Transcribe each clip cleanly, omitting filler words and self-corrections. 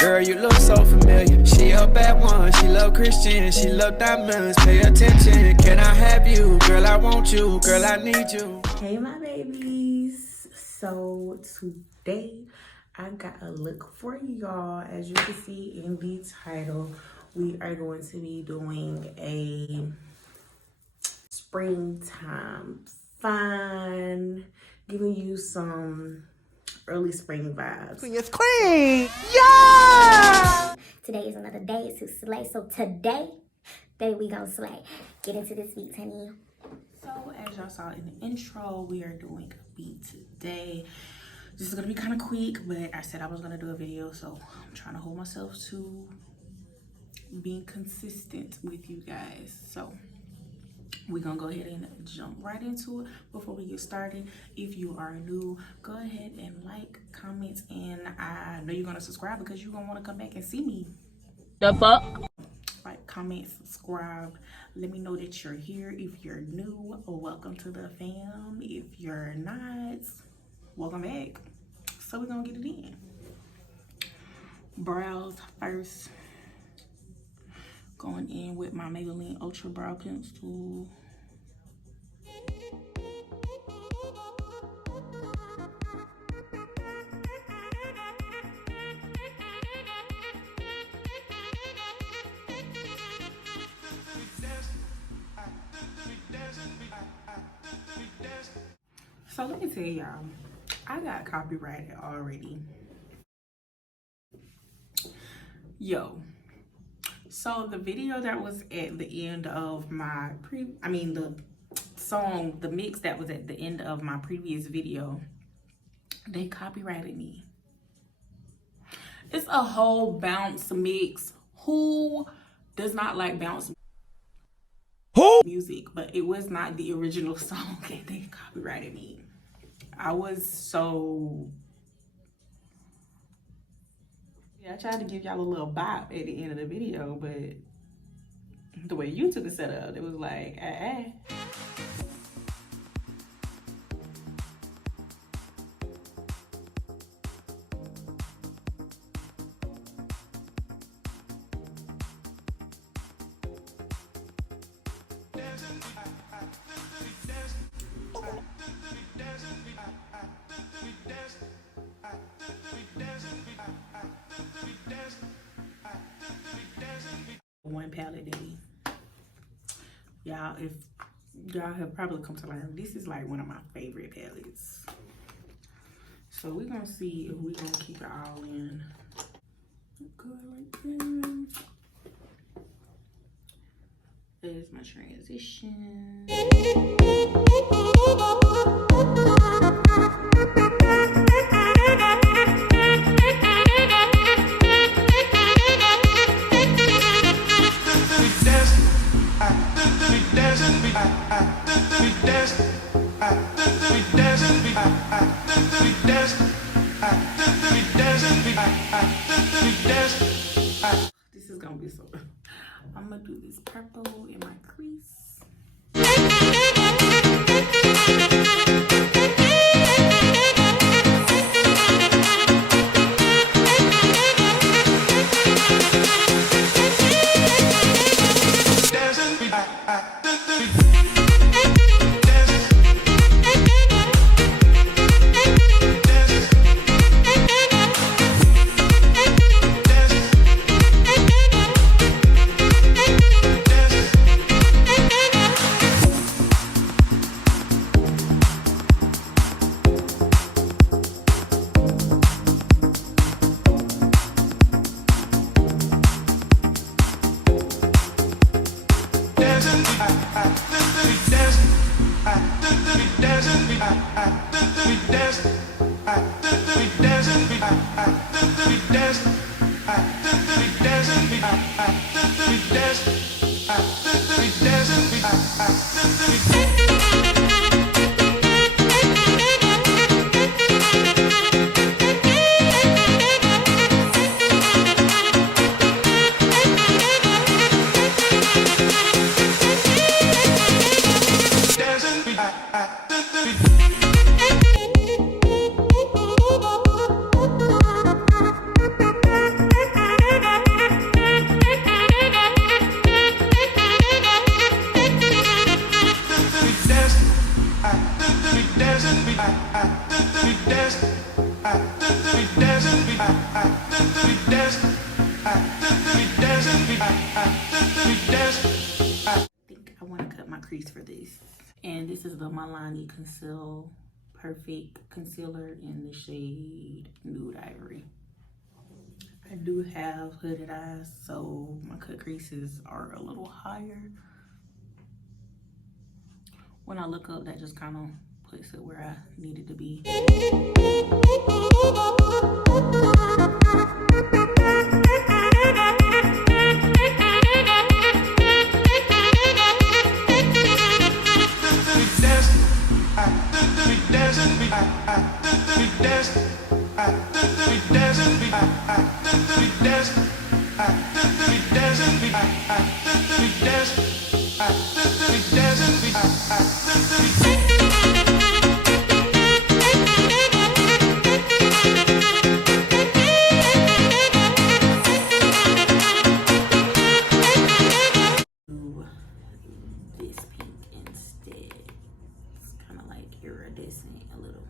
Girl, you look so familiar. She a bad one, she love Christian, she love diamonds. Pay attention, can I have you? Girl, I want you, girl, I need you. Hey my babies, so today I got a look for y'all. As you can see in the title, we are going to be doing a springtime fun, giving you some early spring vibes. It's queen, yeah! Today is another day to slay, so today we gonna slay. Get into this beat, honey. So as y'all saw in the intro, we are doing a beat today. This is gonna be kind of quick, but I said I was gonna do a video, so I'm trying to hold myself to being consistent with you guys. So we're gonna go ahead and jump right into it. Before we get started, if you are new, go ahead and like, comment, and I know you're gonna subscribe because you're gonna want to come back and see me. The fuck? Like, comment, subscribe. Let me know that you're here. If you're new, welcome to the fam. If you're not, welcome back. So we're gonna get it in. Brows first. Going in with my Maybelline Ultra Brow Pencil. So let me tell y'all, I got copyrighted already. Yo. So the video that was at the end of my the song, the mix that was at the end of my previous video, they copyrighted me. It's a whole bounce mix. Who does not like bounce music? But it was not the original song and they copyrighted me. I was so... I tried to give y'all a little bop at the end of the video, but the way you took the setup, it was like, One palette day. Y'all, if y'all have probably come to learn, this is like one of my favorite palettes. So we're gonna see if we're gonna keep it all in. Good like this. There's my transition. This is gonna be so... I'm gonna do this purple in my crease. think I want to cut my crease for this. And this is the Maybelline Conceal Perfect Concealer in the shade Nude Ivory. I do have hooded eyes, so my cut creases are a little higher. When I look up, that just kind of puts it where I need it to be. This pink instead. It's kind of like iridescent a little.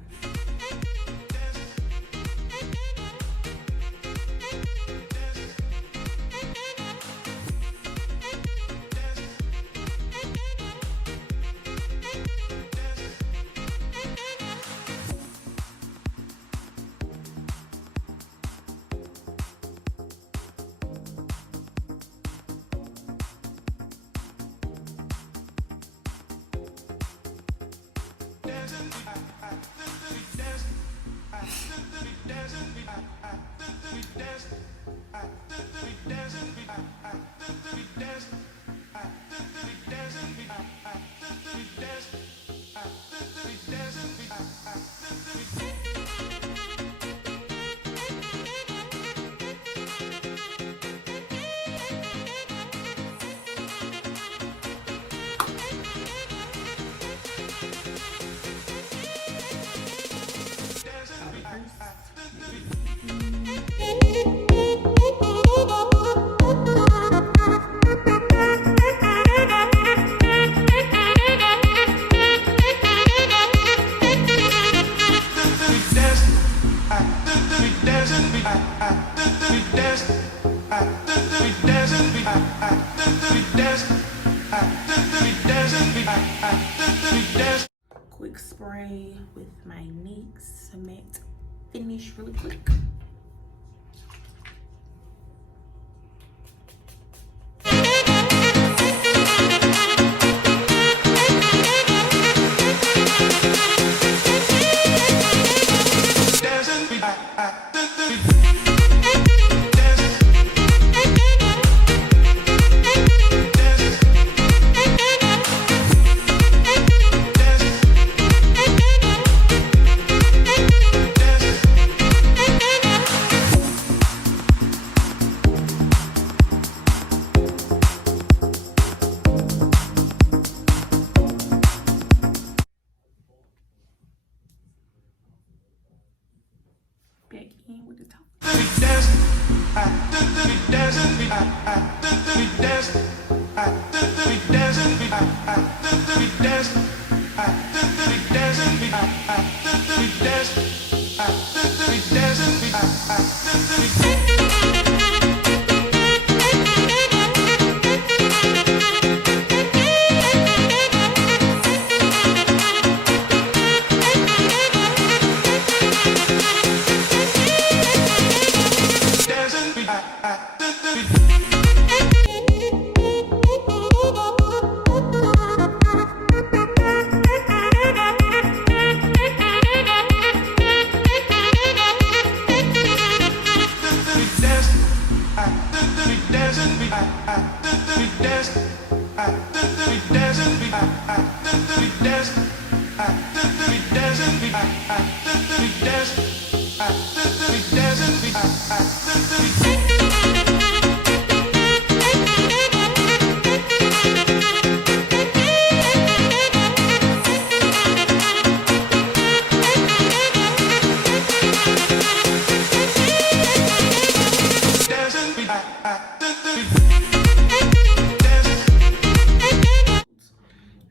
Quick spray with my NYX matte finish really quick. Back in with the top.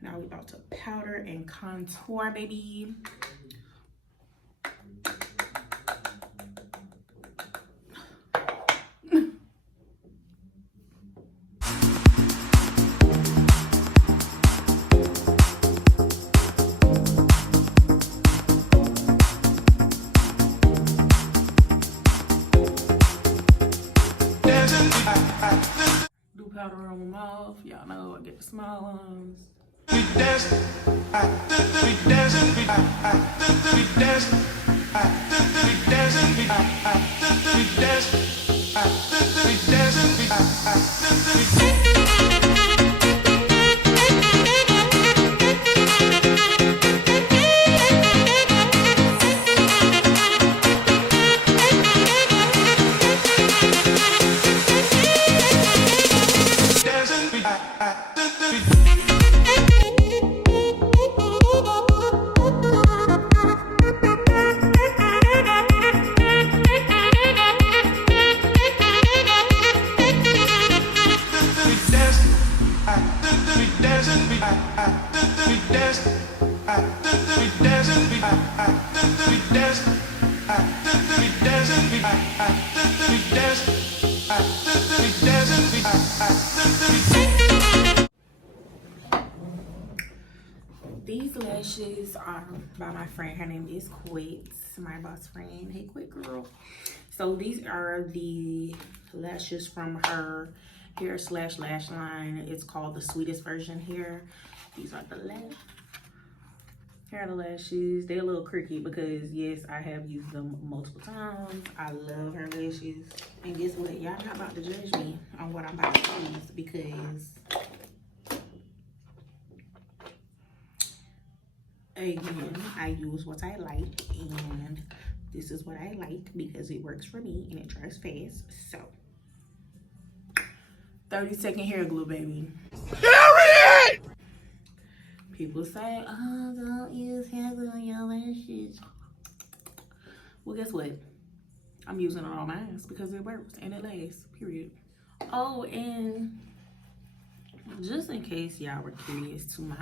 Now we're about to powder and contour, baby. powder on my mouth. Y'all know I get the small ones. We dance, we dance, we dance, we dance, we dance, we These lashes are by my friend. Her name is Quit, my boss friend. Hey, Quit girl. So these are the lashes from her hair slash lash line. It's called the Sweetest Version here. These are the lashes. Here are the lashes. They're a little creaky because yes, I have used them multiple times. I love her lashes. And guess what? Y'all not about to judge me on what I'm about to use because again, I use what I like, and this is what I like because it works for me and it dries fast. So 30-second hair glue, baby. Period! People say, oh, don't use hair glue on your lashes. Well, guess what? I'm using it on mine because it works and it lasts, period. Oh, and just in case y'all were curious to my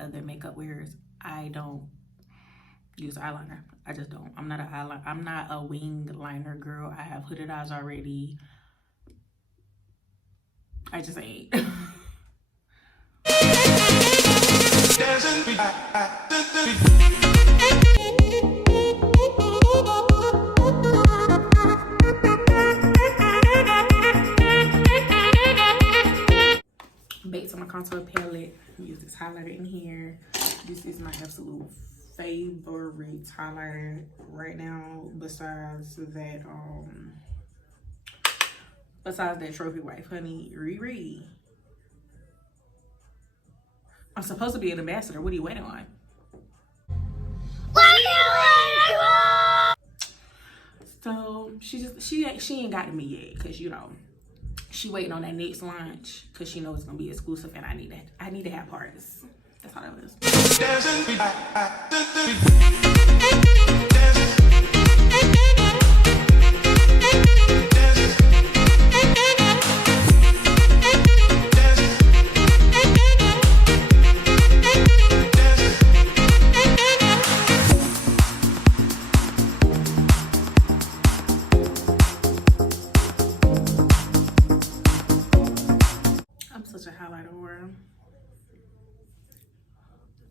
other makeup wearers, I don't use eyeliner. I just don't. I'm not a wing liner girl. I have hooded eyes already. I just ain't. Back to my contour palette. Use this highlighter in here. This is my absolute favorite highlighter right now, besides that trophy wife, honey. Riri. I'm supposed to be an ambassador. What are you waiting on? So she ain't got to me yet, cause you know she waiting on that next launch, cause she knows it's gonna be exclusive, and I need to have parts. That's how that was. I'm such a highlighter whore.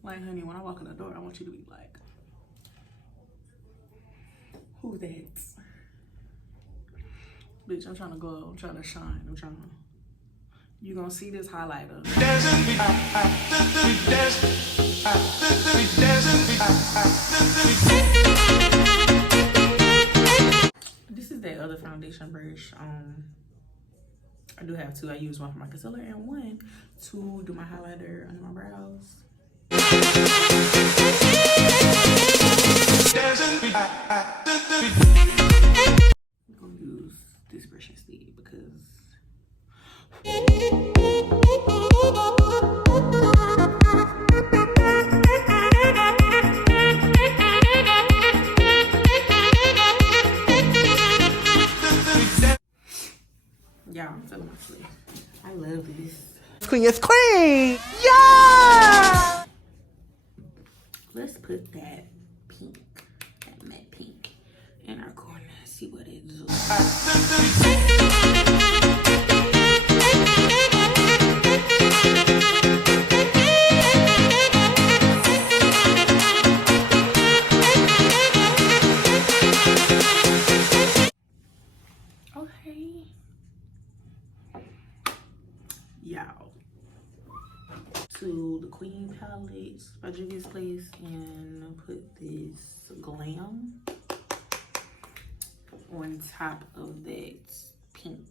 Like, honey, when I walk in the door, I want you to be like, who that? Bitch, I'm trying to go. I'm trying to shine. You gonna see this highlighter. This is that other foundation brush. I do have two. I use one for my concealer and one to do my highlighter under my brows. I'm gonna use this brush instead because y'all, I'm feeling my sleeve. I love this. Queen is queen! Yeah! Let's put that pink, that matte pink, in our corner. See what it does. Okay. y'all to the Queen Palette by Juviasplace and put this glam on top of that pink.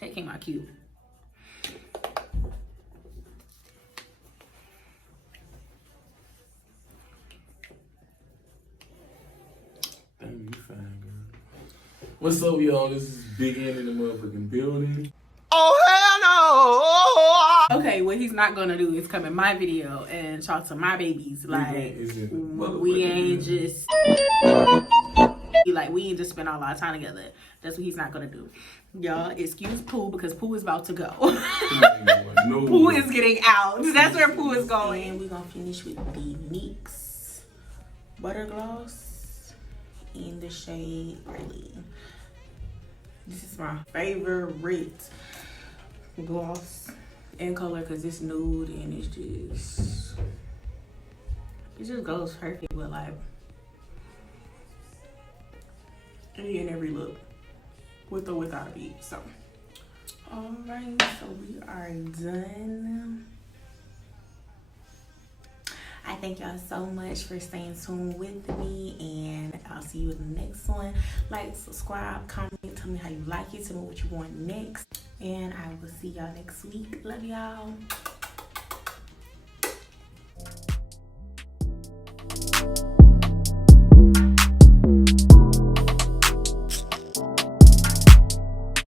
That came out cute. Damn, you fine, girl. What's up, y'all? This is Big N in the motherfucking building. Oh, hell no! Okay, what he's not gonna do is come in my video and talk to my babies like we ain't just spend all our time together. That's what he's not gonna do. Y'all, excuse Pooh because Pooh is about to go. Pooh is getting out. That's where Pooh is going. And we're gonna finish with the NYX Butter Gloss in the shade Early. This is my favorite gloss in color because it's nude and it just goes perfect with like any and every look, with or without a bead. So all right, so we are done. I thank y'all so much for staying tuned with me, and I'll see you in the next one. Like, subscribe, comment, tell me how you like it, tell me what you want next, and I will see y'all next week. Love y'all.